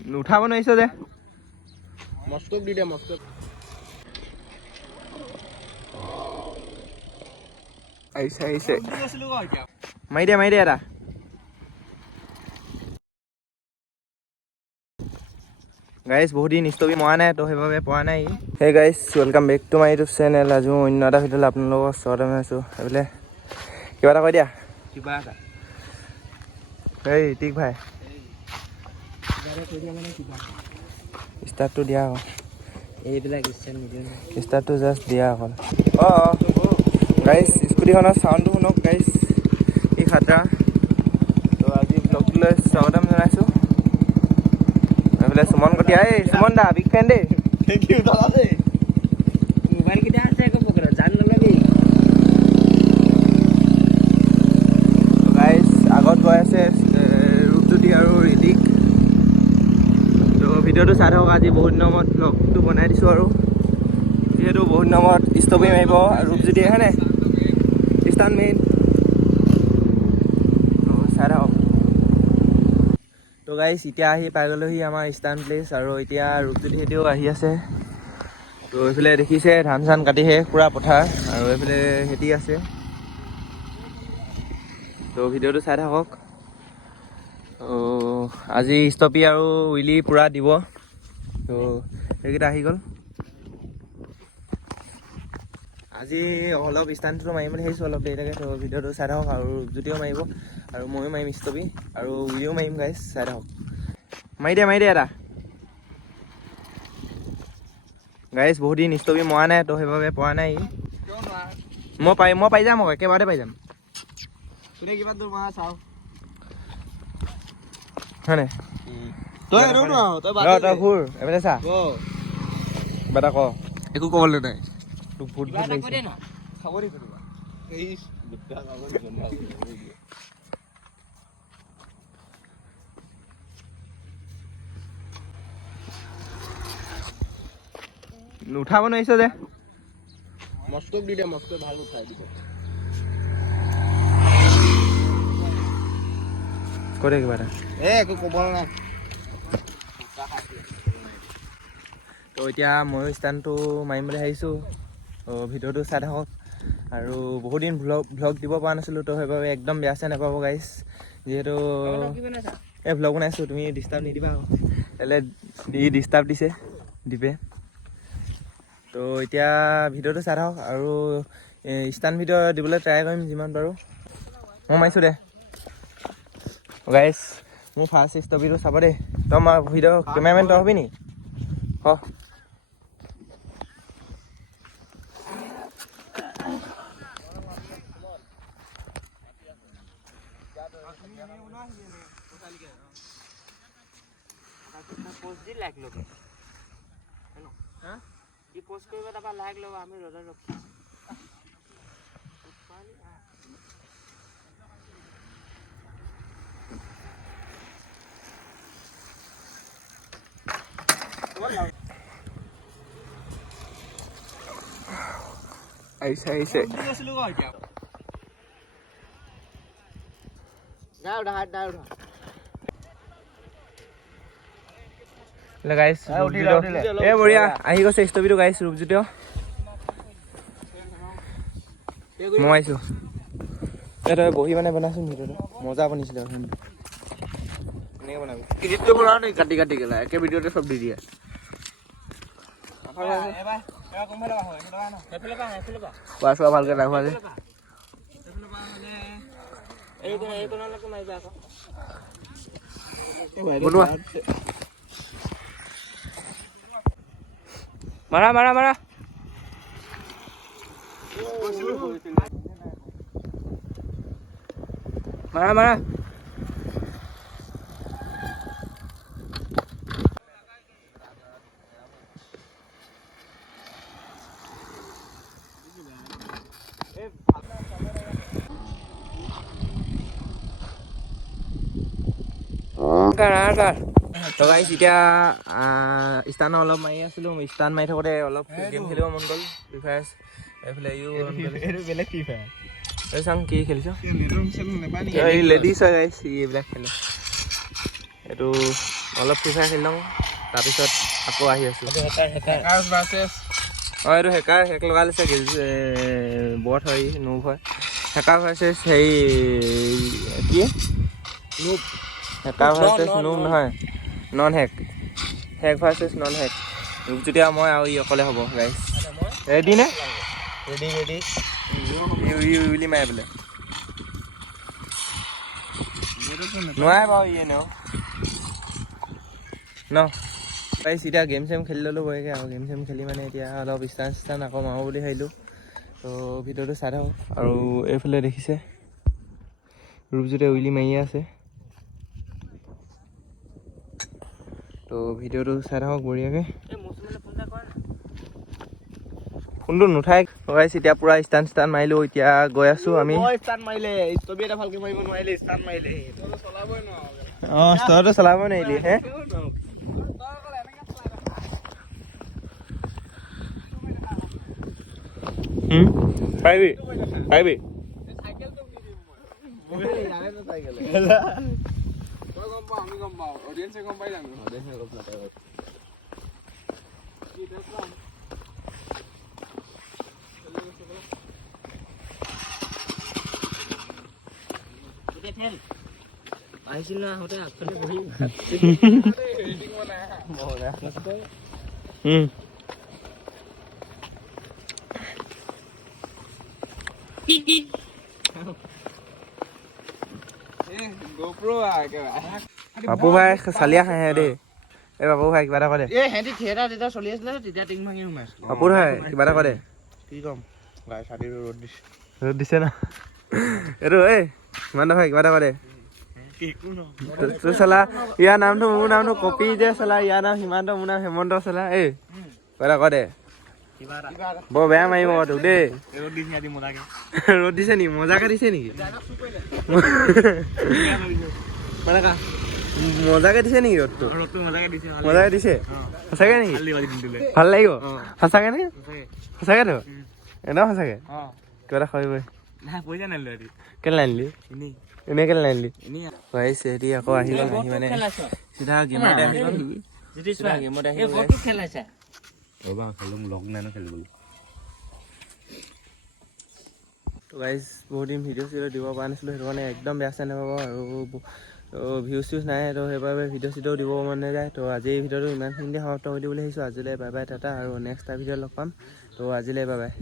উঠাব নোৱাৰিছ যে মস্তক দি দে মস্তক আহিছে মাৰি দে এটা গাইজ বহুত দিন ষ্টপি মৰা নাই তো সেইবাবে পৰা নাই hey guys welcome back to my YouTube channel আজি মই অন্য এটা ভিডিঅ'লৈ আপোনালোকৰ ওচৰতে মই আছোঁ এইফালে কিবা এটা কৈ দিয়া কিবা এটা এই ঋতিক ভাই ষ্টাৰ্টটো দিয়া আকৌ এইবিলাক ষ্টাৰ্টটো জাষ্ট দিয়া অকল অঁ গাইজ স্কুটিখনৰ চাউণ্ডটো শুনক গাইজ কি খাতৰা তো আজি ব্লগটোলৈ স্বাগতম জনাইছোঁ এইফালে সুমন কটীয়া এই সুমন দা বিগ ফেন দেই থেংক ইউ দাদা দেই মোবাইল কেইটা আছে আকৌ পকেটত জান নলবি গাইজ আগত গৈ আছে ৰূপজ্যোতি আৰু ঋতিক তো ভিডিঅ'টো চাই থাকক আজি বহুত দিনৰ মূৰত ব্লগটো বনাই দিছোঁ আৰু যিহেতু বহুত দিনৰ মূৰত ষ্টপি মাৰিব ৰূপজ্যোতিয়ে হয়নে ষ্টান মেইন তো চাই থাকক তো গাইজ এতিয়া আহি পাই গ'লোহি আমাৰ ষ্টান প্লেচ আৰু এতিয়া ৰূপজ্যোতিহঁতেও আহি আছে তো এইফালে দেখিছে ধান চান কাটিহে পূৰা পথাৰ আৰু এইফালে খেতি আছে তো ভিডিঅ'টো চাই থাকক আজি ষ্টপি আৰু উইলি পূৰা দিব তো সেইকেইটা আহি গ'ল আজি অলপ ষ্টানটো মাৰিম বুলি ভাবিছোঁ অলপ দেৰিলৈকে তো ভিডিঅ'টো চাই থাকক আৰু ৰূপজ্যোতিও মাৰিব আৰু ময়ো মাৰিম ষ্টপি আৰু উইলিও মাৰিম গাইজ চাই থাকক মাৰি দে এটা গাইজ বহুত দিন ষ্টপি মৰা নাই তো সেইবাবে পৰা নাই মই পাই যাম আকৌ একেবাৰতে পাই যাম কিবা দূৰ মাৰা চাওঁ হয়নে তই তই ঘূৰ এইফালে চা কিবা এটা ক একো ক'বলৈ নাই তোক ভূত লাগিছে খাব দে উঠাব নোৱাৰিছ যে মস্তক দি দে মস্তক ভাল উঠাই দিব কৈ দে কিবা এটা একো ক'বলৈ নাই তো এতিয়া ময়ো ষ্টানটো মাৰিম বুলি ভাবিছোঁ তো ভিডিঅ'টো চাই থাকক আৰু বহুত দিন ভ্লগ দিব পৰা নাছিলোঁ তো সেইবাবে একদম বেয়া চেয়া নাপাব গাইজ যিহেতু এই ভ্লগ বনাইছোঁ তুমি ডিষ্টাৰ্ব নিদিবা তেলে ডিষ্টাৰ্ব দিছে দীপে তো এতিয়া ভিডিঅ'টো চাই থাকক আৰু ষ্টান ভিডিঅ' দিবলৈ ট্ৰাই কৰিম যিমান পাৰোঁ মই মাৰিছোঁ দে গাইজ মোৰ ফাৰ্ষ্ট ষ্টপিটো চাব দেই তই মই ভিডিঅ' কেমেৰামেন তই হবি নি আহিছে গাইছ এই বঢ়িয়া আহি গৈছে ষ্টপিটো গাইছ ৰূপজ্যোতিও মই আহিছোঁ এই তই বহি মানে বনাইছোঁ ভিডিঅ'টো মজা বনিছিলে এনেকৈ বনাবি ক্ৰিকেটটো বনাও নেকি কাটি কাটি গেলা একে ভিডিঅ'তে চব দি দিয়ে খোৱা চোৱা ভালকৈ ৰাখোৱা যে বনোৱা মাৰা মাৰা মাৰা মাৰা মাৰা তো গাইছ এতিয়া ষ্টান অলপ মাৰি আছিলোঁ ষ্টান মাৰি থাকোঁতে অলপ গেম খেলিব মন গ'ল ফ্ৰী ফায়াৰ এইফালে বেলেগ ফ্ৰী ফায়াৰ এই চাং কি খেলিছ এই লেডিজ হয় গাইছ এইবিলাক খেলে এইটো অলপ ফ্ৰী ফায়াৰ খেলি লওঁ তাৰপিছত আকৌ আহি আছোঁ। অঁ এইটো হেক লগাই লৈছে বট হয় নুব হয়। হেকাৰ ভাৰ্চেছ হেৰি কি নুব হেকাৰ ভাৰ্চেছ নুব নহয় non hack versus non hack. যেতিয়া মই আৰু ই অকলে হ'ব গাইছ। ৰেডি নে? ৰেডি ই বুলি মাৰে বোলে নোৱাৰে বাৰু ইয়ে ন গাইছ। এতিয়া গেম চেম খেলি ল'লোঁ বৰকৈ আৰু গেম চেম খেলি মানে এতিয়া অলপ ষ্টান আকৌ মাৰোঁ বুলি ভাবিলোঁ। তো ভিডিঅ'টো চাই থাকক। আৰু এইফালে দেখিছে ৰূপজ্যোতিয়ে উইলি মাৰিয়ে আছে। তো ভিডিঅ'টো চাই থাকক বঢ়িয়াকৈ। ফোনটো নুঠাই গাইছ। এতিয়া পুৰা ষ্টান মাৰিলোঁ। এতিয়া গৈ আছোঁ আমি। অঁ তইতো চলাবই নোৱাৰিলি হে। পাৰিবি আহিছিল না আহোঁতে আগফালে বহি বাপু ভাই চালিয়া খাই দেই। এই বাপু ভাই কিবা এটা কৰে। সিহঁতি থিয়েটাৰ যেতিয়া চলি আছিলে তেতিয়া টিং ভাঙি সোমাইছিল। বাপু ভাই কিবা এটা কৰে। কি ক'ম গাই ছাতি ৰ'দ দিছে। ৰ'দ দিছে ন এইটো এই হিমান্ত ভাই কিবা এটা কৰে। তোৰ চালা ইয়াৰ নামটো মোৰ নামটো কপি যে চালা ইয়াৰ নাম হিমান্ত মোৰ নাম হেমন্ত চালা। এই কিবা এটা কৰে বৰ বেয়া মাৰিব তোক দেই। ৰ'দ দিছে নেকি? মজাকে দিছে নেকি? মজাকে দিছে নেকি ৰ'দটো? মজাকে দিছে সঁচাকে নেকি? ভাল লাগিব সঁচাকে নে? সঁচাকেতো একদম সঁচাকে কিবা এটা খৰিবই। কেলে নানিলি? এনেই কেলে নানিলি? হেৰি আকৌ আহি গ'ল। আহি মানে চিধা গেমতে আহি গ'ল। গেমতে আহি গ'ল। তো গাইজ বহুত দিন ভিডিঅ' চিডিঅ' দিব পৰা নাছিলোঁ। সেইটো কাৰণে একদম বেয়া চাই নাপাব। আৰু ভিউজ চিউজ নাই তো সেইবাবে ভিডিঅ' চিডিঅ' দিব মন নাযায়। তো আজি এই ভিডিঅ'টো ইমানখিনিতে সমাপ্ত কৰি দিবলৈ আহিছোঁ। আজিলৈ বাই বাই টাটা। আৰু নেক্সট এটা ভিডিঅ' লগ পাম। তো আজিলৈ বাই বাই।